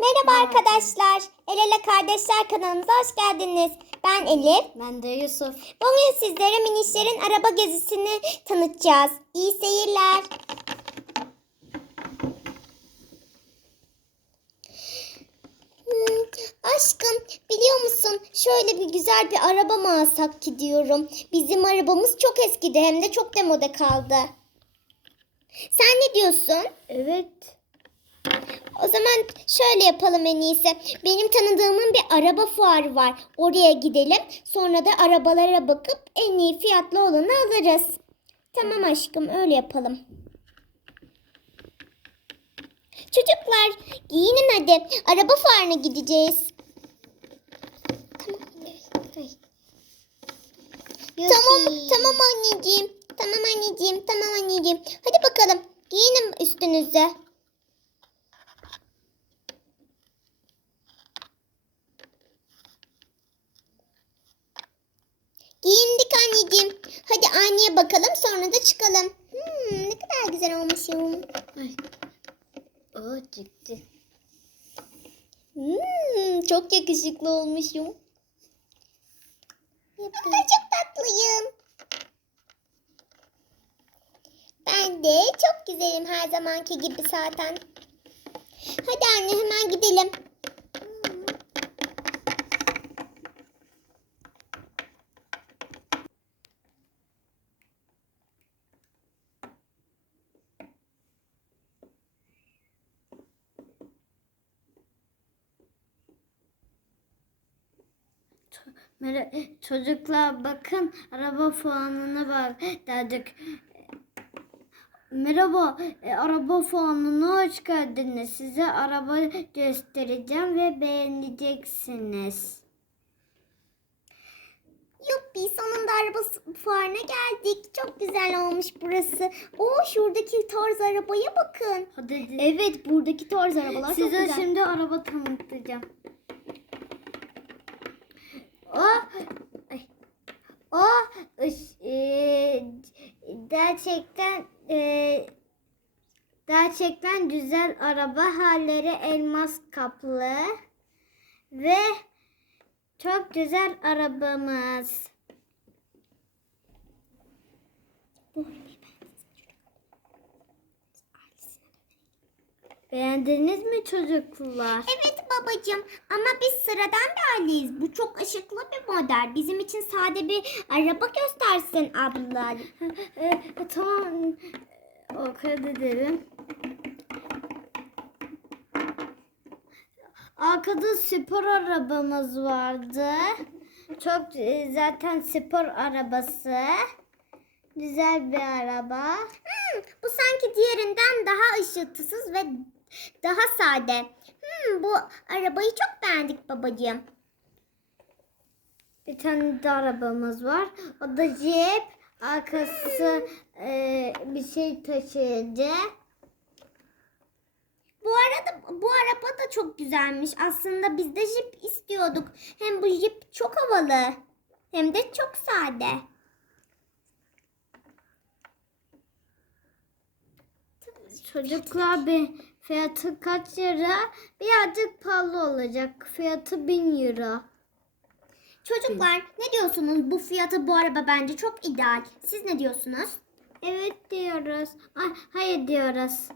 Merhaba arkadaşlar. El Ele Kardeşler kanalımıza hoş geldiniz. Ben Elif. Ben de Yusuf. Bugün sizlere minişlerin araba gezisini tanıtacağız. İyi seyirler. Hmm, aşkım biliyor musun şöyle bir güzel bir araba mı alsak ki diyorum. Bizim arabamız çok eskidi hem de çok demode kaldı. Sen ne diyorsun? Evet. O zaman şöyle yapalım en iyisi. Benim tanıdığımın bir araba fuarı var. Oraya gidelim. Sonra da arabalara bakıp en iyi fiyatlı olanı alırız. Tamam aşkım öyle yapalım. Çocuklar giyinin hadi. Araba fuarına gideceğiz. Tamam, tamam anneciğim. Tamam anneciğim, tamam anneciğim. Hadi bakalım. Giyinin üstünüze. Giyindik anneciğim. Hadi aynaya bakalım sonra da çıkalım. Hmm, ne kadar güzel olmuşum. Ay. O çıktı. Hmm, çok yakışıklı olmuşum. Kadar çok tatlıyım. Ben de çok güzelim her zamanki gibi zaten. Hadi anne hemen gidelim. Çocuklar bakın araba puanına bak dedik. Merhaba, e, araba puanına hoş geldiniz. Size araba göstereceğim ve beğeneceksiniz. Yuppi sonunda araba fuarına geldik. Çok güzel olmuş burası. Oo şuradaki tarz arabaya bakın. Hadi Evet buradaki tarz arabalar çok Size güzel. şimdi araba tanıtacağım. O, ay, o ış- e, gerçekten e, gerçekten güzel araba halleri elmas kaplı ve çok güzel arabamız. Beğendiniz mi çocuklar? Evet babacığım ama biz sıradan bir aileyiz. Bu çok ışıklı bir model. Bizim için sade bir araba göstersin abla. E, tamam. O dedim. Arkada spor arabamız vardı. Çok e, zaten spor arabası. Güzel bir araba. Hmm, bu sanki diğerinden daha ışıltısız ve daha sade. Hmm, bu arabayı çok beğendik babacığım. Bir tane de arabamız var. O da Jeep. Arkası e, bir şey taşıyıcı. Bu arada bu araba da çok güzelmiş. Aslında biz de jip istiyorduk. Hem bu jip çok havalı hem de çok sade. Çocuklar bir fiyatı kaç lira? Birazcık pahalı olacak. Fiyatı 1000 euro. Çocuklar ne diyorsunuz? Bu fiyata bu araba bence çok ideal. Siz ne diyorsunuz? Evet diyoruz. Ay, hayır diyoruz.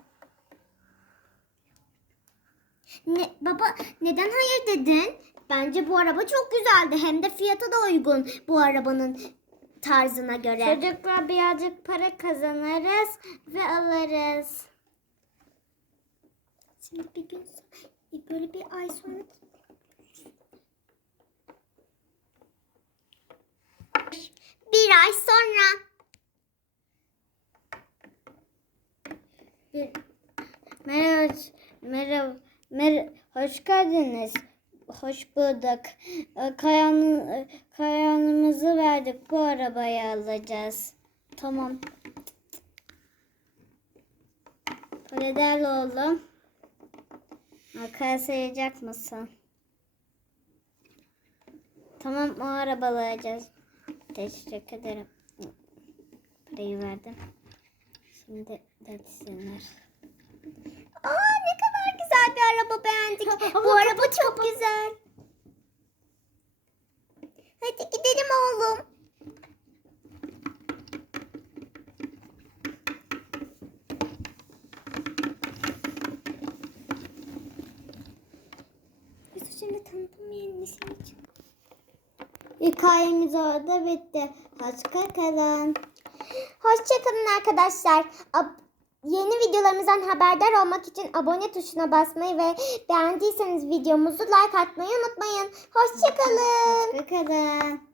Ne, baba neden hayır dedin? Bence bu araba çok güzeldi. Hem de fiyatı da uygun bu arabanın tarzına göre. Çocuklar birazcık para kazanırız ve alırız. Şimdi bir gün sonra, böyle bir ay sonra bir ay sonra Merhaba, merhaba, mer hoş geldiniz. Hoş bulduk. Ee, Kayan, e, kayanımızı verdik. Bu arabayı alacağız. Tamam. Öyle der oğlum. Arkaya sayacak mısın? Tamam o arabalı alacağız. Teşekkür ederim. Parayı verdim. Şimdi desinler. Aa ne kadar güzel bir araba beğendik. Bu araba çok güzel. Hadi gidelim oğlum. Biz şimdi tanıtım yenisini Hikayemiz orada bitti. Hoşça kalın. Hoşçakalın arkadaşlar. Ab- Yeni videolarımızdan haberdar olmak için abone tuşuna basmayı ve beğendiyseniz videomuzu like atmayı unutmayın. Hoşçakalın. Hoşça kalın.